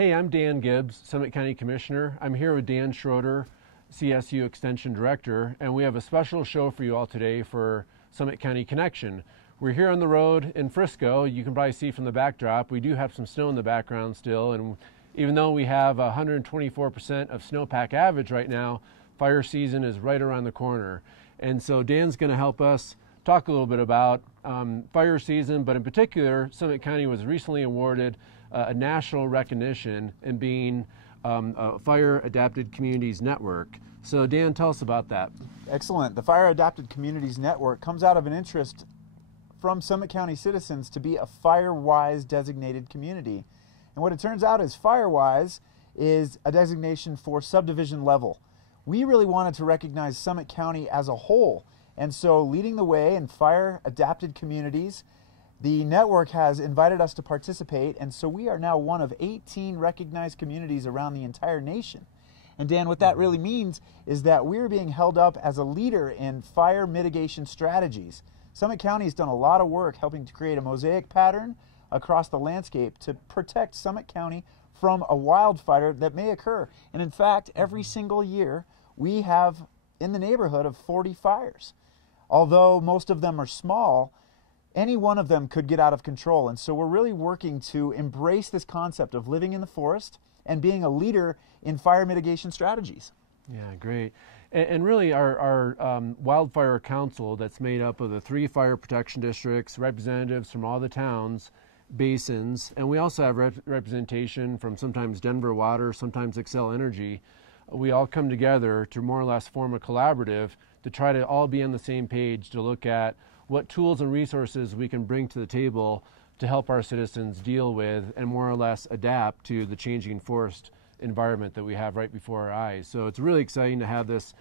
Hey, I'm Dan Gibbs, Summit County Commissioner. I'm here with Dan Schroeder, CSU Extension Director, and we have a special show for you all today for Summit County Connection. We're here on the road in Frisco. You can probably see from the backdrop, we do have some snow in the background still, and even though we have 124% of snowpack average right now, fire season is right around the corner. And so Dan's going to help us talk a little bit about fire season, but in particular, Summit County was recently awarded a national recognition in being a Fire Adapted Communities Network. So Dan, tell us about that. Excellent. The Fire Adapted Communities Network comes out of an interest from Summit County citizens to be a FireWise designated community. And what it turns out is FireWise is a designation for subdivision level. We really wanted to recognize Summit County as a whole. And so leading the way in fire adapted communities, the network has invited us to participate, and so we are now one of 18 recognized communities around the entire nation. And Dan, what that really means is that we're being held up as a leader in fire mitigation strategies. Summit County has done a lot of work helping to create a mosaic pattern across the landscape to protect Summit County from a wildfire that may occur. And in fact, every single year, we have in the neighborhood of 40 fires. Although most of them are small, any one of them could get out of control. And so we're really working to embrace this concept of living in the forest and being a leader in fire mitigation strategies. Yeah, great. And really our wildfire council that's made up of the 3 fire protection districts, representatives from all the towns, basins, and we also have representation from sometimes Denver Water, sometimes Xcel Energy. We all come together to more or less form a collaborative to try to all be on the same page to look at what tools and resources we can bring to the table to help our citizens deal with and more or less adapt to the changing forest environment that we have right before our eyes. So it's really exciting to have this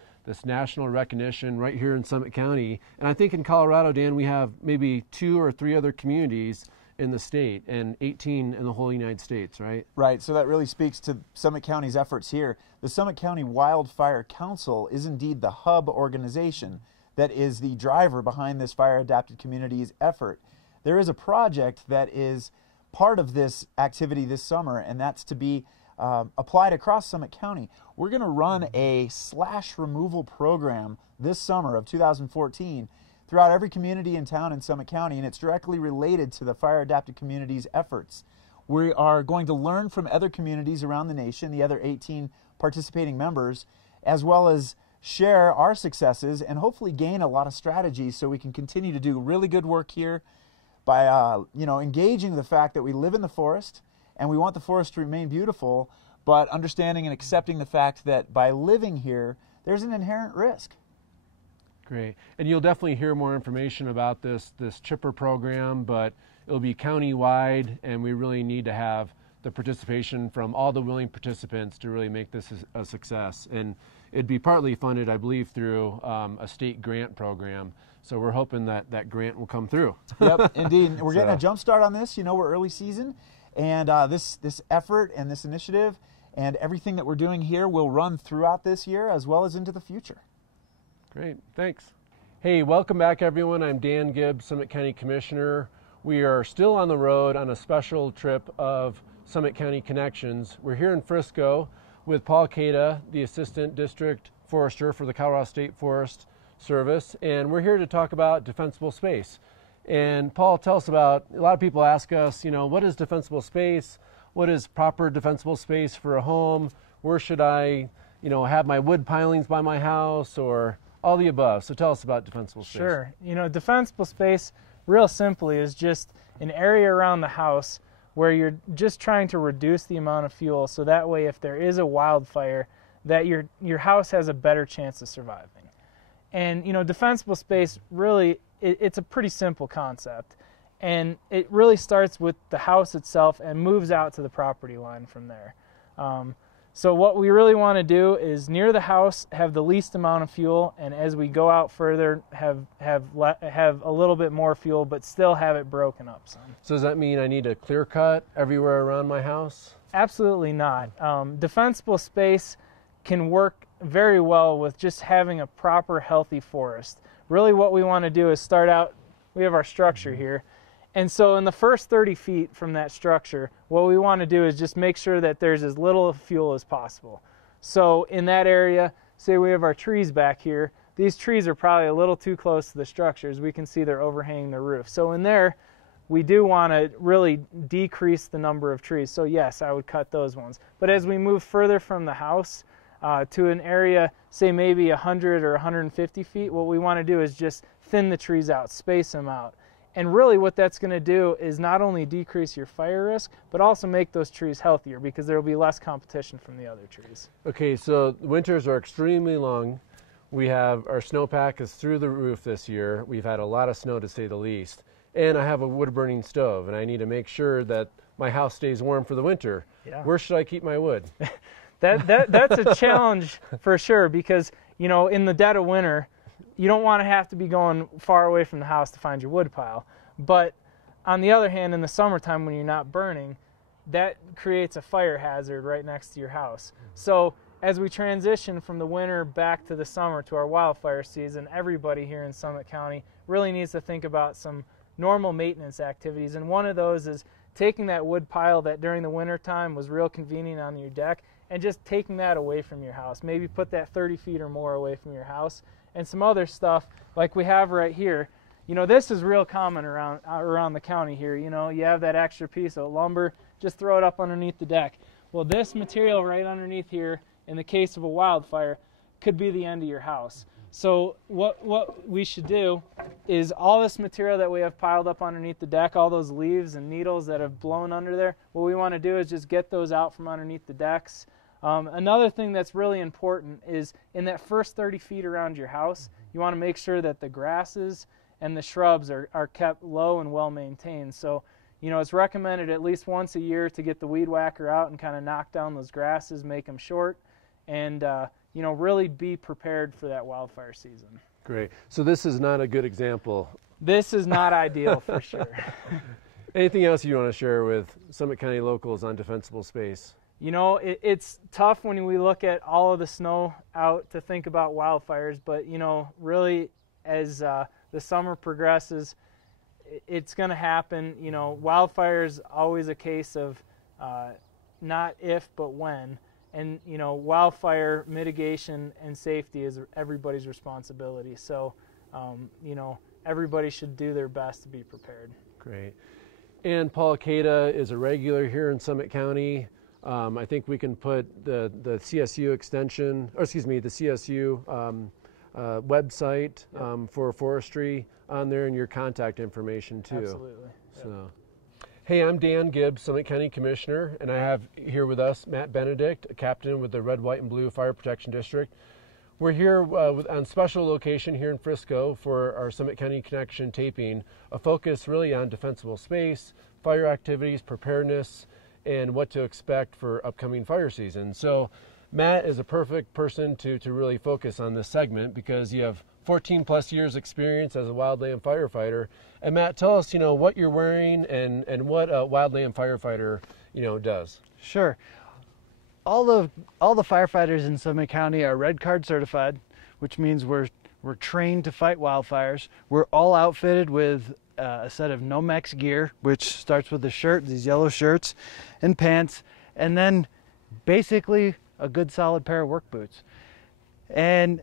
national recognition right here in Summit County. And I think in Colorado, Dan, we have maybe 2 or 3 other communities in the state and 18 in the whole United States, right? Right, so that really speaks to Summit County's efforts here. The Summit County Wildfire Council is indeed the hub organization that is the driver behind this Fire Adapted Communities effort. There is a project that is part of this activity this summer, and that's to be applied across Summit County. We're going to run a slash removal program this summer of 2014 throughout every community in town in Summit County, and it's directly related to the Fire Adapted Communities efforts. We are going to learn from other communities around the nation, the other 18 participating members, as well as share our successes and hopefully gain a lot of strategies so we can continue to do really good work here by engaging the fact that we live in the forest and we want the forest to remain beautiful, but understanding and accepting the fact that by living here, there's an inherent risk. Great. And you'll definitely hear more information about this chipper program, but it'll be county-wide, and we really need to have the participation from all the willing participants to really make this a success. And it'd be partly funded, I believe, through a state grant program. So we're hoping that that grant will come through. Yep, indeed. We're getting a jump start on this. You know, we're early season, and this effort and this initiative and everything that we're doing here will run throughout this year as well as into the future. Great, thanks. Hey, welcome back everyone. I'm Dan Gibbs, Summit County Commissioner. We are still on the road on a special trip of Summit County Connections. We're here in Frisco with Paul Cada, the Assistant District Forester for the Colorado State Forest Service, and we're here to talk about defensible space. And Paul, tell us about, a lot of people ask us, what is defensible space? What is proper defensible space for a home? Where should I, have my wood pilings by my house, or all the above? So tell us about defensible space. Sure. Defensible space, real simply, is just an area around the house where you're just trying to reduce the amount of fuel, so that way if there is a wildfire, that your house has a better chance of surviving. And defensible space, really, it's a pretty simple concept, and it really starts with the house itself and moves out to the property line from there. So what we really want to do is near the house have the least amount of fuel, and as we go out further have a little bit more fuel, but still have it broken up some. So does that mean I need a clear cut everywhere around my house? Absolutely not. Defensible space can work very well with just having a proper healthy forest. Really what we want to do is start out, we have our structure here, And so in the first 30 feet from that structure, what we want to do is just make sure that there's as little fuel as possible. So in that area, say we have our trees back here, these trees are probably a little too close to the structures. We can see they're overhanging the roof. So in there, we do want to really decrease the number of trees. So yes, I would cut those ones. But as we move further from the house to an area, say maybe 100 or 150 feet, what we want to do is just thin the trees out, space them out. And really what that's going to do is not only decrease your fire risk, but also make those trees healthier because there will be less competition from the other trees. Okay, so winters are extremely long. We have our snowpack is through the roof this year. We've had a lot of snow, to say the least. And I have a wood burning stove, and I need to make sure that my house stays warm for the winter. Yeah. Where should I keep my wood? That's a challenge for sure, because in the dead of winter, you don't want to have to be going far away from the house to find your wood pile. But on the other hand, in the summertime when you're not burning, that creates a fire hazard right next to your house. So as we transition from the winter back to the summer to our wildfire season, everybody here in Summit County really needs to think about some normal maintenance activities. And one of those is taking that wood pile that during the winter time was real convenient on your deck and just taking that away from your house. Maybe put that 30 feet or more away from your house. And some other stuff like we have right here. This is real common around the county here. You have that extra piece of lumber, just throw it up underneath the deck. Well, this material right underneath here, in the case of a wildfire, could be the end of your house. So what we should do is all this material that we have piled up underneath the deck, all those leaves and needles that have blown under there, what we want to do is just get those out from underneath the decks. Another thing that's really important is in that first 30 feet around your house, you want to make sure that the grasses and the shrubs are kept low and well maintained. So, it's recommended at least once a year to get the weed whacker out and kind of knock down those grasses, make them short, and really be prepared for that wildfire season. Great. So this is not a good example. This is not ideal for sure. Anything else you want to share with Summit County locals on defensible space? It's tough when we look at all of the snow out to think about wildfires, but, really as the summer progresses, it's going to happen. Wildfires always a case of not if, but when. And, wildfire mitigation and safety is everybody's responsibility. So, everybody should do their best to be prepared. Great. And Paul Cada is a regular here in Summit County. I think we can put the CSU extension, or excuse me, the CSU website for forestry on there, and your contact information too. Absolutely. So, hey, I'm Dan Gibbs, Summit County Commissioner, and I have here with us Matt Benedict, a captain with the Red, White, and Blue Fire Protection District. We're here on special location here in Frisco for our Summit County Connection taping, a focus really on defensible space, fire activities, preparedness, and what to expect for upcoming fire season. So Matt is a perfect person to really focus on this segment because you have 14 plus years experience as a wildland firefighter. And Matt, tell us, what you're wearing and what a wildland firefighter, does. Sure. All the firefighters in Summit County are Red Card certified, which means we're trained to fight wildfires. We're all outfitted with a set of Nomex gear, which starts with a shirt, these yellow shirts and pants, and then basically a good solid pair of work boots. And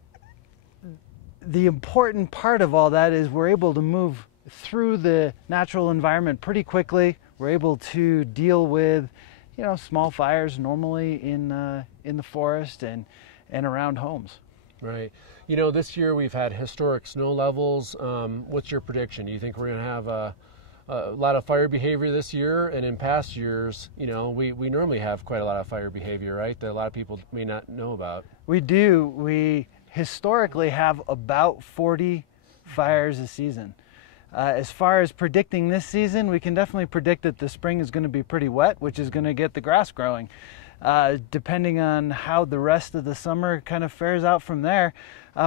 the important part of all that is we're able to move through the natural environment pretty quickly. We're able to deal with, small fires normally in the forest and around homes. Right. This year we've had historic snow levels. What's your prediction? Do you think we're going to have a lot of fire behavior this year? And in past years, we normally have quite a lot of fire behavior, right, that a lot of people may not know about. We do. We historically have about 40 fires a season. As far as predicting this season, we can definitely predict that the spring is going to be pretty wet, which is going to get the grass growing. Depending on how the rest of the summer kind of fares out from there,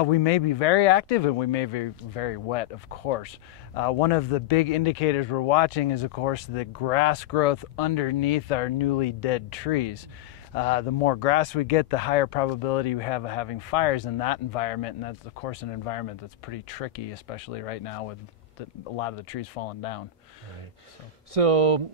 we may be very active and we may be very wet, of course. One of the big indicators we're watching is, of course, the grass growth underneath our newly dead trees. The more grass we get, the higher probability we have of having fires in that environment, and that's, of course, an environment that's pretty tricky, especially right now with a lot of the trees falling down. Right. So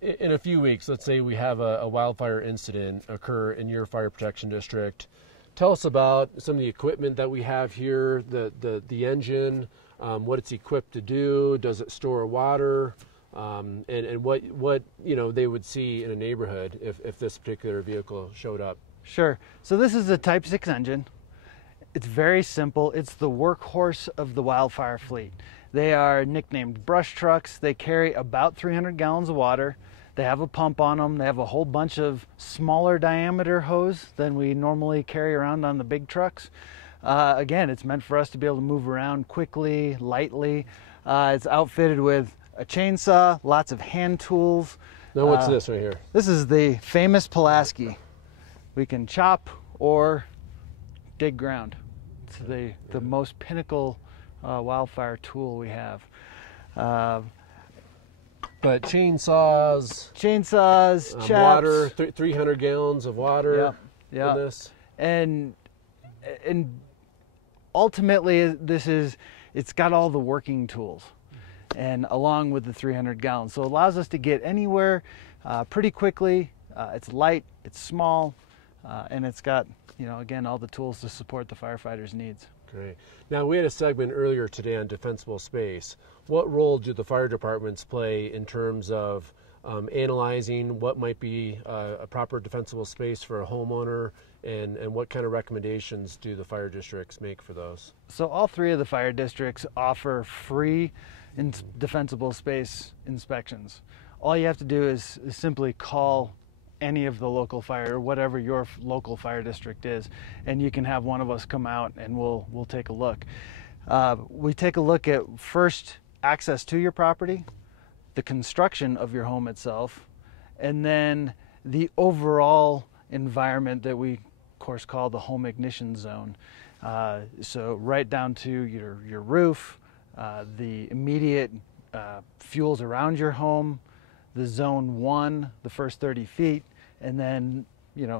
in a few weeks, let's say we have a wildfire incident occur in your fire protection district. Tell us about some of the equipment that we have here, the engine, what it's equipped to do. Does it store water? And what they would see in a neighborhood if this particular vehicle showed up. Sure. So this is a Type 6 engine. It's very simple. It's the workhorse of the wildfire fleet. They are nicknamed brush trucks. They carry about 300 gallons of water. They have a pump on them. They have a whole bunch of smaller diameter hose than we normally carry around on the big trucks. Again, it's meant for us to be able to move around quickly, lightly. It's outfitted with a chainsaw, lots of hand tools. Now what's this right here? This is the famous Pulaski. We can chop or dig ground. It's the most pinnacle wildfire tool we have. But chainsaws, chaps, water, 300 gallons of water. Yeah. For this. And ultimately, it's got all the working tools, and along with the 300 gallons, so it allows us to get anywhere pretty quickly. It's light, it's small, and it's got again all the tools to support the firefighters' needs. Great. Now, we had a segment earlier today on defensible space. What role do the fire departments play in terms of analyzing what might be a proper defensible space for a homeowner, and what kind of recommendations do the fire districts make for those? So all three of the fire districts offer free defensible space inspections. All you have to do is simply call any of the local fire, or whatever your local fire district is, and you can have one of us come out and we'll take a look. We take a look at first access to your property, the construction of your home itself, and then the overall environment that we of course call the home ignition zone. So right down to your roof, the immediate fuels around your home, the zone 1, the first 30 feet, and then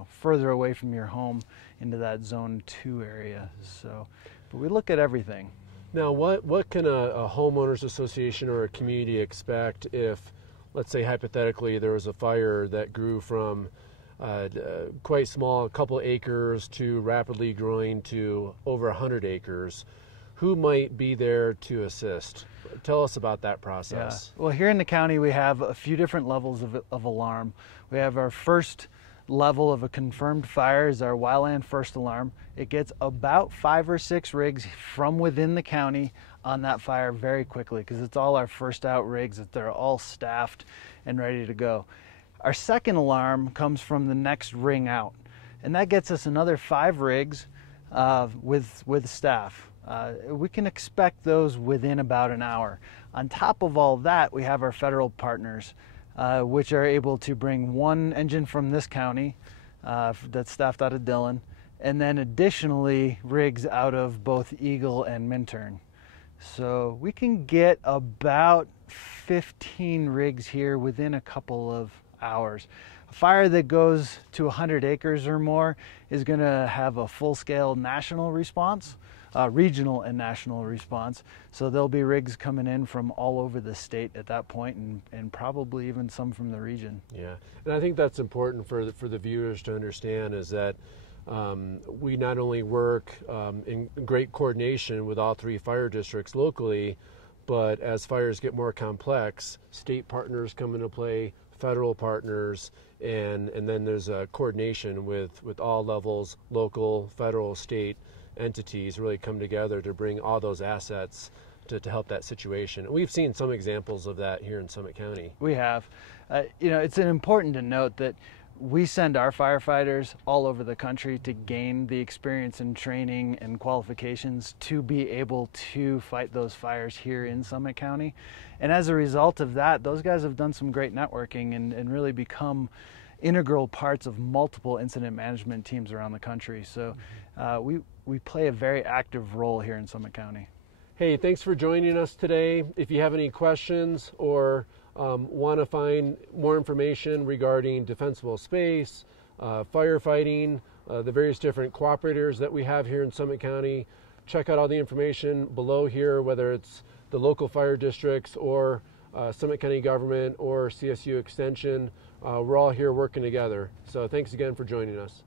further away from your home into that zone 2 area. So, but we look at everything. Now, what can a homeowners association or a community expect if, let's say hypothetically, there was a fire that grew from quite small, a couple acres, to rapidly growing to over 100 acres? Who might be there to assist? Tell us about that process. Yeah. Well, here in the county, we have a few different levels of alarm. We have our first level of a confirmed fire is our wildland first alarm. It gets about 5 or 6 rigs from within the county on that fire very quickly, because it's all our first out rigs, that they're all staffed and ready to go. Our second alarm comes from the next ring out, and that gets us another 5 rigs with staff. We can expect those within about an hour. On top of all that, we have our federal partners, which are able to bring 1 engine from this county that's staffed out of Dillon, and then additionally rigs out of both Eagle and Minturn. So we can get about 15 rigs here within a couple of hours. A fire that goes to 100 acres or more is going to have a full-scale national response, regional and national response. So there'll be rigs coming in from all over the state at that point, and probably even some from the region. Yeah, and I think that's important for the viewers to understand, is that we not only work in great coordination with all 3 fire districts locally, but as fires get more complex, state partners come into play, federal partners, and then there's a coordination with all levels, local, federal, state entities really come together to bring all those assets to help that situation. And we've seen some examples of that here in Summit County. We have. It's important to note that we send our firefighters all over the country to gain the experience and training and qualifications to be able to fight those fires here in Summit County. And as a result of that, those guys have done some great networking and really become integral parts of multiple incident management teams around the country. So we play a very active role here in Summit County. Hey, thanks for joining us today. If you have any questions or want to find more information regarding defensible space, firefighting, the various different cooperators that we have here in Summit County, check out all the information below here, whether it's the local fire districts or Summit County government or CSU Extension. We're all here working together. So thanks again for joining us.